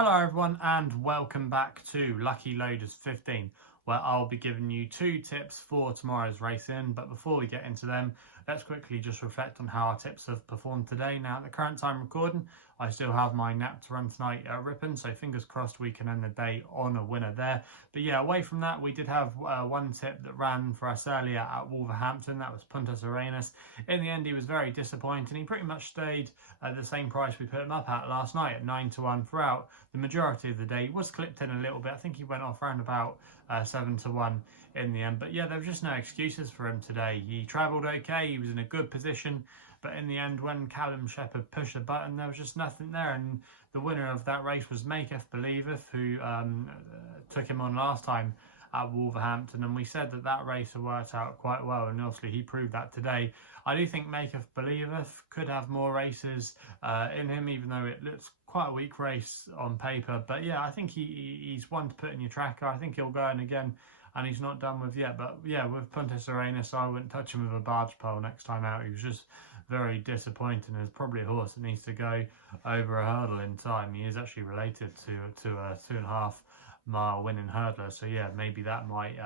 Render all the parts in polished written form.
Hello everyone and welcome back to Lucky Loaders 15, where I'll be giving you 2 tips for tomorrow's racing. But before we get into them, let's quickly just reflect on how our tips have performed today. Now at the current time recording, I still have my nap to run tonight at Ripon, so fingers crossed we can end the day on a winner there. But yeah, away from that, we did have one tip that ran for us earlier at Wolverhampton. That was Punta Arenas. In the end, he was very disappointing. He pretty much stayed at the same price we put him up at last night at 9-1 throughout the majority of the day. He was clipped in a little bit. I think he went off around about 7-1 in the end. But yeah, there was just no excuses for him today. He travelled okay. He was in a good position. But in the end, when Callum Shepherd pushed the button, there was just nothing there. And the winner of that race was Maketh Believeth, who took him on last time at Wolverhampton, and we said that that race had worked out quite well, and obviously he proved that today. I do think Maketh Believeth could have more races in him, even though it looks quite a weak race on paper. But yeah, I think he's one to put in your tracker. I think he'll go in again, and he's not done with yet. But yeah, with Punta Arenas, I wouldn't touch him with a barge pole next time out. He was just very disappointing. There's probably a horse that needs to go over a hurdle in time. He is actually related to a 2.5 mile winning hurdler, so yeah, maybe that might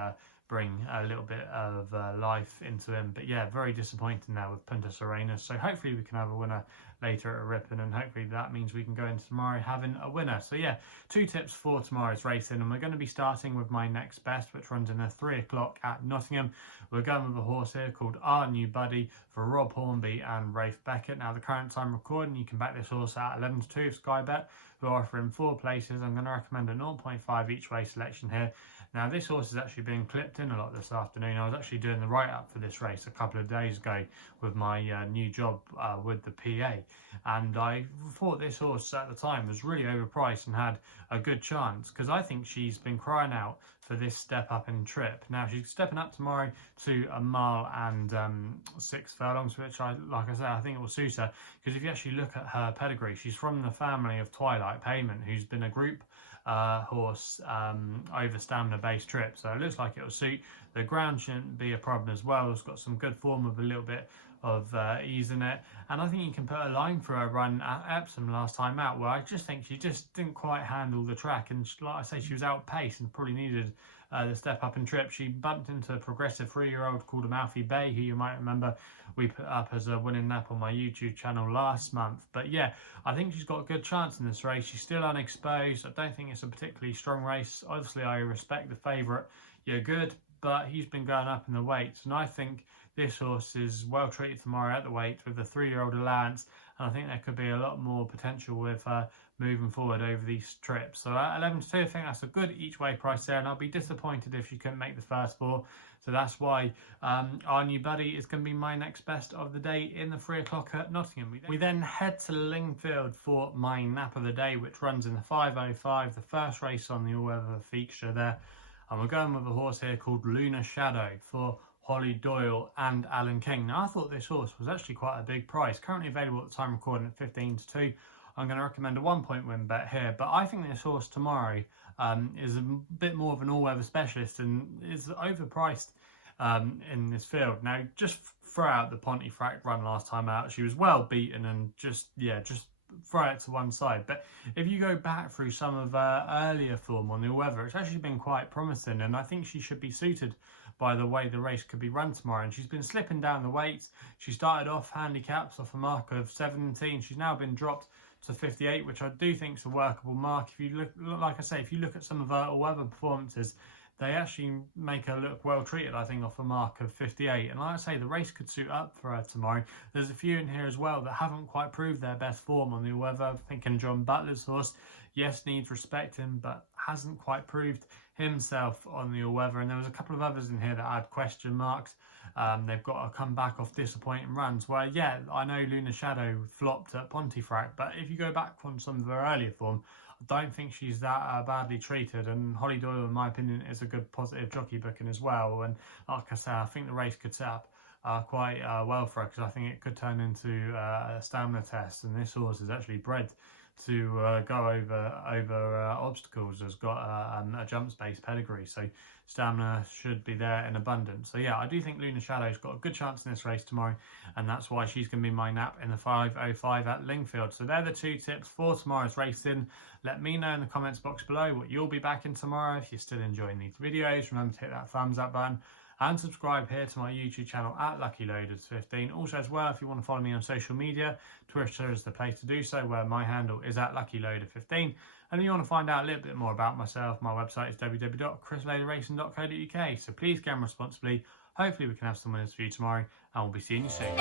bring a little bit of life into him. But yeah, very disappointing now with Punta Arenas. So hopefully we can have a winner later at Ripon, and hopefully that means we can go into tomorrow having a winner. So yeah, 2 tips for tomorrow's racing, and we're going to be starting with my next best, which runs in the 3 o'clock at Nottingham. We're going with a horse here called Our New Buddy for Rob Hornby and Rafe Beckett. Now the current time recording, you can back this horse at 11-2 of SkyBet, who are offering 4 places. I'm going to recommend a 0.5 each way selection here. Now this horse is actually being clipped in a lot this afternoon. I was actually doing the write-up for this race a couple of days ago with my new job with the PA, and I thought this horse at the time was really overpriced and had a good chance, because I think she's been crying out for this step up in trip. Now she's stepping up tomorrow to 1 mile and 6 furlongs, which like I said, I think it will suit her, because if you actually look at her pedigree, she's from the family of Twilight Payment, who's been a group horse over stamina based trip, so it looks like it will suit. The ground shouldn't be a problem as well. It's got some good form with a little bit of ease in it, and I think you can put a line for a run at Epsom last time out, where I just think she just didn't quite handle the track, and like I say, she was outpaced and probably needed the step up in trip. She bumped into a progressive 3-year-old called Amalfi Bay, who you might remember we put up as a winning nap on my YouTube channel last month. But yeah, I think she's got a good chance in this race. She's still unexposed. I don't think it's a particularly strong race. Obviously, I respect the favourite, You're Good, but he's been going up in the weights, and I think this horse is well treated tomorrow at the weight with the 3-year-old allowance, and I think there could be a lot more potential with moving forward over these trips. So at 11-2, I think that's a good each way price there, and I'll be disappointed if she couldn't make the first 4. So that's why Our New Buddy is going to be my next best of the day in the 3 o'clock at Nottingham. We then head to Lingfield for my nap of the day, which runs in the 5:05, the first race on the all-weather fixture there. And we're going with a horse here called Lunar Shadow for Holly Doyle and Alan King. Now I thought this horse was actually quite a big price, currently available at the time recording at 15-2. I'm going to recommend a 1-point win bet here, but I think this horse tomorrow is a bit more of an all-weather specialist and is overpriced in this field. Now just throw out the Pontefract run last time out, she was well beaten, and just throw it to one side. But if you go back through some of her earlier form on the all-weather, it's actually been quite promising, and I think she should be suited by the way the race could be run tomorrow. And she's been slipping down the weights. She started off handicaps off a mark of 17. She's now been dropped to 58, which I do think is a workable mark. If you look, like I say, if you look at some of her all-weather performances, they actually make her look well treated, I think, off a mark of 58. And like I say, the race could suit up for her tomorrow. There's a few in here as well that haven't quite proved their best form on the all-weather. I'm thinking John Butler's horse, yes, needs respecting, but hasn't quite proved himself on the all-weather. And there was a couple of others in here that had question marks. They've got to come back off disappointing runs. Well, yeah, I know Lunar Shadow flopped at Pontefract, but if you go back on some of her earlier form, I don't think she's that badly treated. And Holly Doyle, in my opinion, is a good positive jockey booking as well. And like I say, I think the race could set up quite well for her, because I think it could turn into a stamina test. And this horse is actually bred go over obstacles, has got a jump space pedigree, so stamina should be there in abundance. So yeah, I do think Lunar Shadow's got a good chance in this race tomorrow, and that's why she's going to be my nap in the 5:05 at Lingfield. So they're the two tips for tomorrow's racing. Let me know in the comments box below what you'll be back in tomorrow. If you're still enjoying these videos, remember to hit that thumbs up button and subscribe here to my YouTube channel at LuckyLoaders15. Also as well, if you want to follow me on social media, Twitter is the place to do so, where my handle is at LuckyLoader15. And if you want to find out a little bit more about myself, my website is www.chrisloaderracing.co.uk. So please gamble responsibly. Hopefully we can have some winners for you tomorrow, and we'll be seeing you soon.